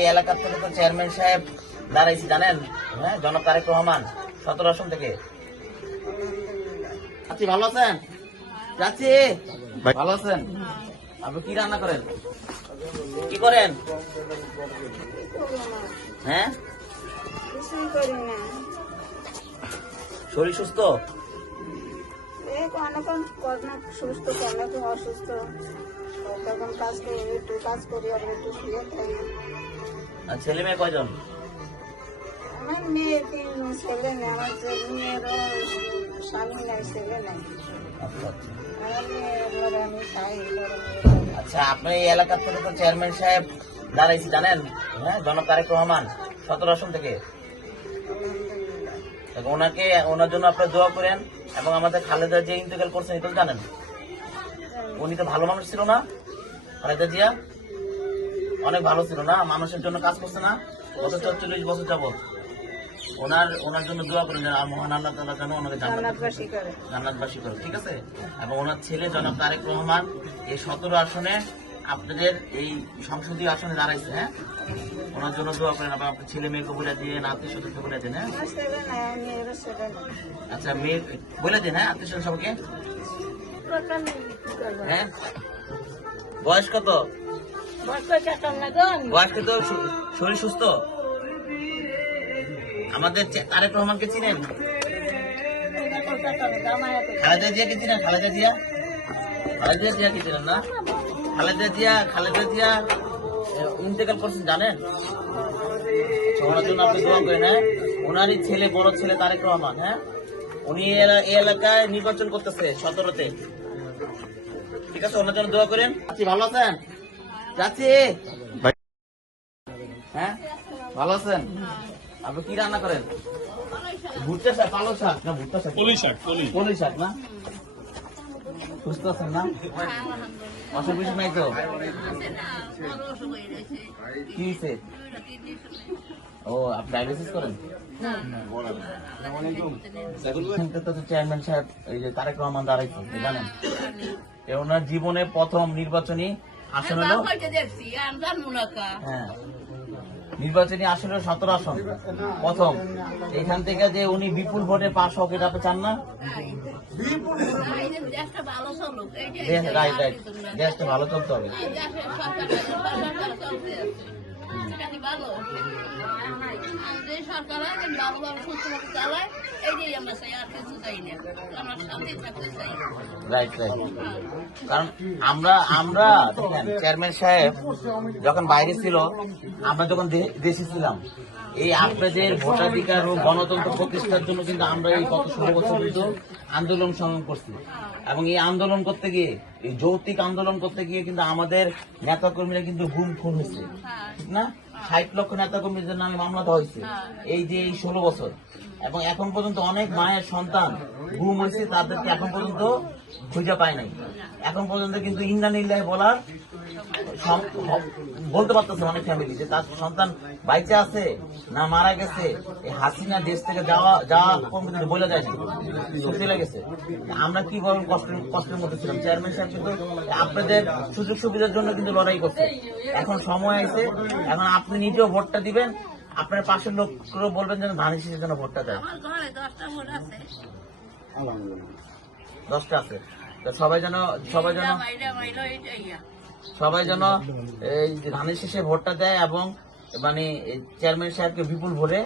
এই এলাকার থেকে তো চেয়ারম্যান সাহেব দাঁড়াইছি জানেন, হ্যাঁ, জনাব তারেক রহমান 17 আসন থেকে। চাচি ভালো আছেন? চাচি ভালো আছেন? আপনি কি রান্না করেন, কি করেন? হ্যাঁ, শরীর সুস্থ? সুস্থ অসুস্থ, তখন কাজ করি, একটু কাজ করি আর একটু শুয়ে থাকি। আর ছেলে মেয়ে কয়জন? আমার মেয়ে 3 ছেলে নেই, আমার মেয়েরও স্বামী নাই, ছেলে নাই। আচ্ছা আচ্ছা। আমার মেয়ের আমি খাই। আচ্ছা, আপনার এই এলাকার থেকে তো চেয়ারম্যান সাহেব দাঁড়াইছি জানেন, হ্যাঁ, জনাব তারেক রহমান 17 আসন থেকে। ওনাকে, ওনার জন্য আপনারা দোয়া করেন। এবং আমাদের খালেদা যে ইন্তেকাল করছেন এটা জানেন, উনি তো ভালো মানুষ ছিল না? খালেদা জিয়া অনেক ভালো ছিল না, মানুষের জন্য কাজ করছে না গত 44 বছর যাবত। ওনার জন্য দোয়া করেন যেন মহান আল্লাহ তাআলা যেন ওনাকে জান্নাতবাসী করে, ঠিক আছে? এবং ওনার ছেলে জনাব তারেক রহমান এই 17 আসনে আপনাদের এই সংসদীয় আসনে দাঁড়াইছে, হ্যাঁ, ওনার জন্য দোয়া করেন। আবার আপনার ছেলে মেয়েকে বলে দিয়ে, আত্মীয় স্বজনকে বলে দেন, হ্যাঁ। আচ্ছা, মেয়ে বলে দিন, হ্যাঁ, আত্মীয় স্বজন সবাইকে। হ্যাঁ, বয়স কত? বয়স কত? শরীর সুস্থ? আমাদের তারেক রহমানকে চিনেন? খালেদা জিয়াকে চিনেন? খালেদা জিয়াকে চিনেন না? খালেদা জিয়া ইন্তেকাল করছেন জানেন? ওনার জন্য আপনি দোয়া করেন, হ্যাঁ। ওনারই ছেলে, বড় ছেলে তারেক রহমান, হ্যাঁ, উনি এই এলাকায় নির্বাচন করতেছে 17-তে, ঠিক আছে? ওনার জন্য দোয়া করেন। চাচি ভালো আছেন? চাচি হ্যাঁ ভালো আছেন? আপনি কি রান্না করেন? ভুট্টা শাক, পালং শাক না ভুট্টা শাক? পলি শাক না? সুস্থ আছেন না? অসুখ বিসুখ নাই তো? কি হয়েছে? ও, আপনি ডায়ালিসিস করেন? চেয়ারম্যান সাহেব এই যে তারেক রহমান দাঁড়াইছে জানেন, ওনার জীবনে প্রথম নির্বাচনী আসন হলো, হ্যাঁ, নির্বাচনী আসন 17 আসন প্রথম। এখান থেকে যে উনি বিপুল ভোটে পাশ হোক, এটা আপনি চান না? রাইট, দেশটা ভালো চলতে হবে। রাইট, কারণ আমরা দেখেন চেয়ারম্যান সাহেব যখন বাইরে ছিল, আমরা যখন দেশে ছিলাম, এই আপনাদের ভোটাধিকার ও গণতন্ত্র প্রতিষ্ঠার জন্য কিন্তু আমরা এই গত 16 বছর কিন্তু আন্দোলন সংগ্রাম করছি। এবং এই আন্দোলন করতে গিয়ে, এই যৌক্তিক আন্দোলন করতে গিয়ে কিন্তু আমাদের নেতাকর্মীরা কিন্তু গুম খুন হয়েছে, ঠিক না? 60 লক্ষ নেতাকর্মীদের নামে মামলা দেওয়া হয়েছে এই যে এই 16 বছর। এবং এখন পর্যন্ত অনেক মায়ের সন্তান গুম হয়েছে, তাদেরকে এখন পর্যন্ত খুঁজে পায় নাই। এখন পর্যন্ত কিন্তু ইন্নালিল্লাহি বলার বলতে পারতেছে অনেক ফ্যামিলি যে তার সন্তান বাইচে আছে না মারা গেছে। এই হাসিনা দেশ থেকে যাওয়া কিন্তু বলে যায় না, চলে গেছে। আমরা কি বলবো, কষ্টের মধ্যে ছিলাম। চেয়ারম্যান সাহেব কিন্তু আপনাদের সুযোগ সুবিধার জন্য কিন্তু লড়াই করছে। এখন সময় আছে, এখন আপনি নিজেও ভোটটা দিবেন, আপনার পাশের লোকগুলো বলবেন যেন ধানের শীষের জন্য ভোটটা দেয়। 10টা আছে, তো সবাই যেন এই ধানের শীষে ভোটটা দেয় এবং মানে চেয়ারম্যান সাহেবকে বিপুল ভোটে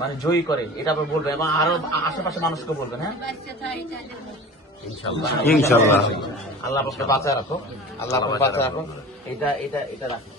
মানে জয়ী করে, এটা আপনি বলবেন এবং আরো আশেপাশে মানুষকে বলবেন, হ্যাঁ। ইনশাআল্লাহ আল্লাহ আপনাকে বাঁচায় রাখো, আল্লাহ আপনাকে বাঁচায় রাখো। এটা রাখো।